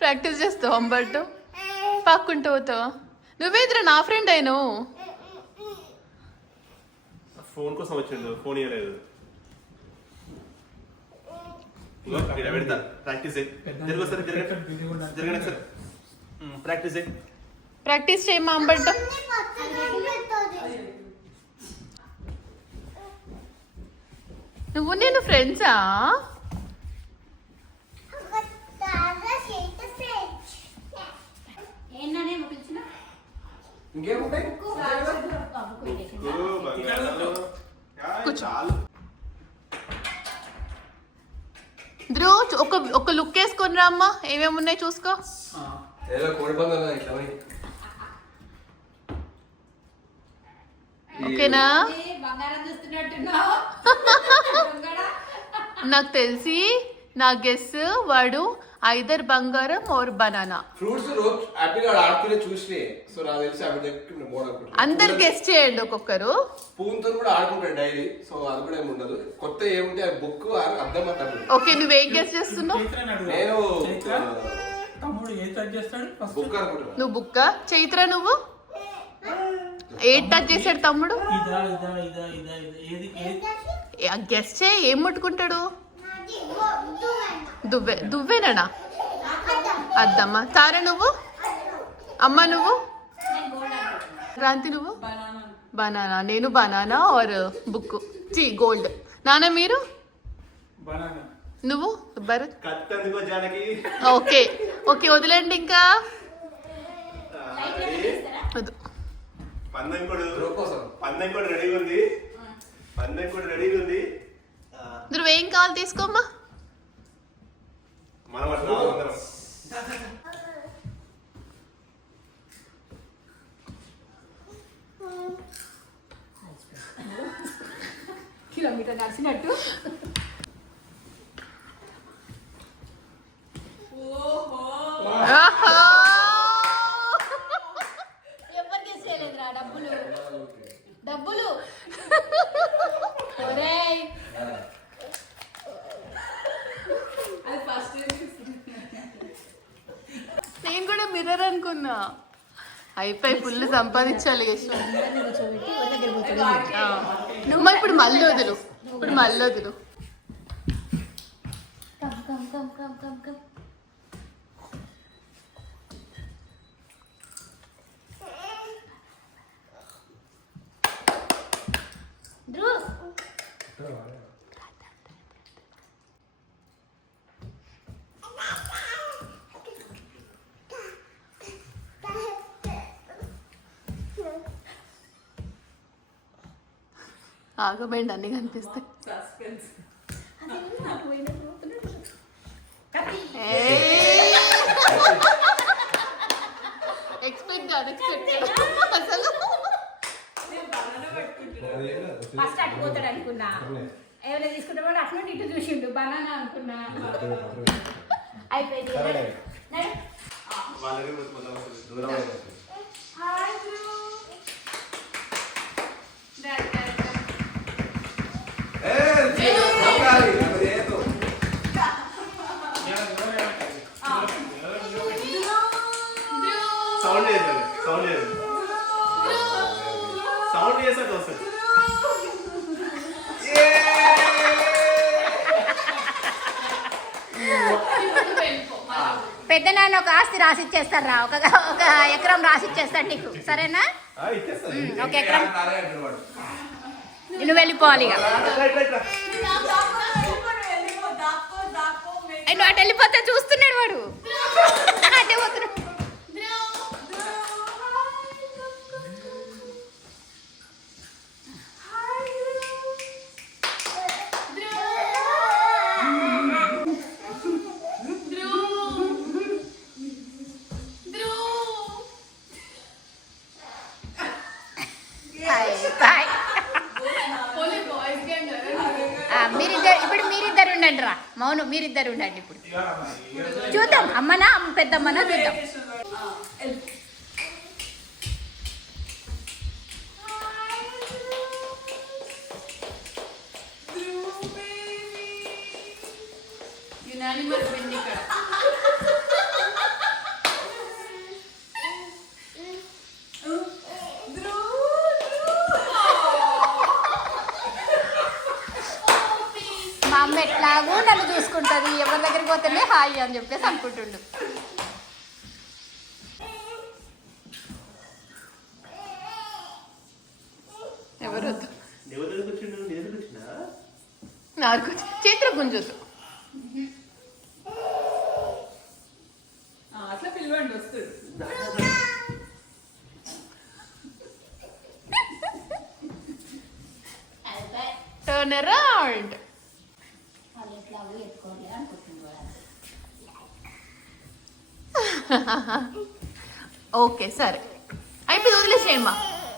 Practice చేస్తావు అంబట్టు పాక్కుంటూ పోతావా? నువ్వేదిరా నా ఫ్రెండ్ అయినావు. ఫోన్ కోసం వచ్చిండు, ఫోన్ ఇవ్వలేదు. ప్రాక్టీస్ చేయమా అంబట్టు. నువ్వు నేను ఫ్రెండ్సా? ధ్రువ్ ఒక లుక్ వేసుకొని రా అమ్మా, ఏమేమి ఉన్నాయి చూసుకో. ఓకేనా? నాకు తెలిసి నా గెస్ వాడు ఐదర్ బంగారం ఆర్ బనానా. అందరు గెస్ చేయండి ఒక్కొక్కరు. ఓకే, నువ్వేం గెస్ చేస్తున్నావు? నువ్వు బుక్క. చైత్ర నువ్వు ఏ టచ్ చేశాడు తమ్ముడు? గెస్ చేయి, ఏం ముట్టుకుంటాడు? దువ్వేనా? అద్దమ్మా. తార నువ్వు? అమ్మ నువ్వు? క్రాంతి నువ్వు? బనానా. నేను బనానా ఆర్ బుక్ గోల్డ్. నాన్న మీరు? నువ్వు భరత్? ఓకే ఓకే, వదిలేండి ఇంకా. నువ్వేం కావాలి తీసుకోమ్మా. కిలోమీటర్ నడిచినట్టు. ఎవరికి చేయలేదురా డబ్బులు డబ్బులు. నేను కూడా మిర్రర్ అనుకున్నా. అయిపోయి ఫుల్ సంపాదించాలి. నువ్వు ఇప్పుడు మళ్ళీ వదులు, ఇప్పుడు మళ్ళీ వదులు. ఆగబెండి, అన్ని కనిపిస్తాయి. ఎక్స్పెక్ట్ కాదు, అసలు ఫస్ట్ అట్టుపోతాడు అనుకున్నా. ఎవరైనా తీసుకుంటాడు అట్లా ఇటు చూసిండు బనానా అనుకున్నా. అయిపోయింది. పెద్ద నాన్న ఒక ఆస్తి రాసిచ్చేస్తారా, ఒక ఎకరం రాసిచ్చేస్తాడు నీకు, సరేనా? ఒక ఎకరం నువ్వు వెళ్ళిపోవాలి. ఇక నువ్వు అటు వెళ్ళిపోతే చూస్తున్నాడు వాడు, అటే పోతున్నాడు. మీరిద్దరు ఉండండి రా మౌను, మీరిద్దరు ఉండండి. ఇప్పుడు చూద్దాం, అమ్మనా పెద్దమ్మనా చూద్దాం. ఎలాగూ నన్ను చూసుకుంటది, ఎవరి దగ్గరికి పోతేనే హాయ్ అని చెప్పేసి అనుకుంటుండు. ఎవరు దేవుడు నాకు చేతులు గుంజొద్దు. అట్లా పిలవండి వస్తుంది. Turn around. ఓకే సరే అయిపోయింది, వదిలేసేయమ్మా.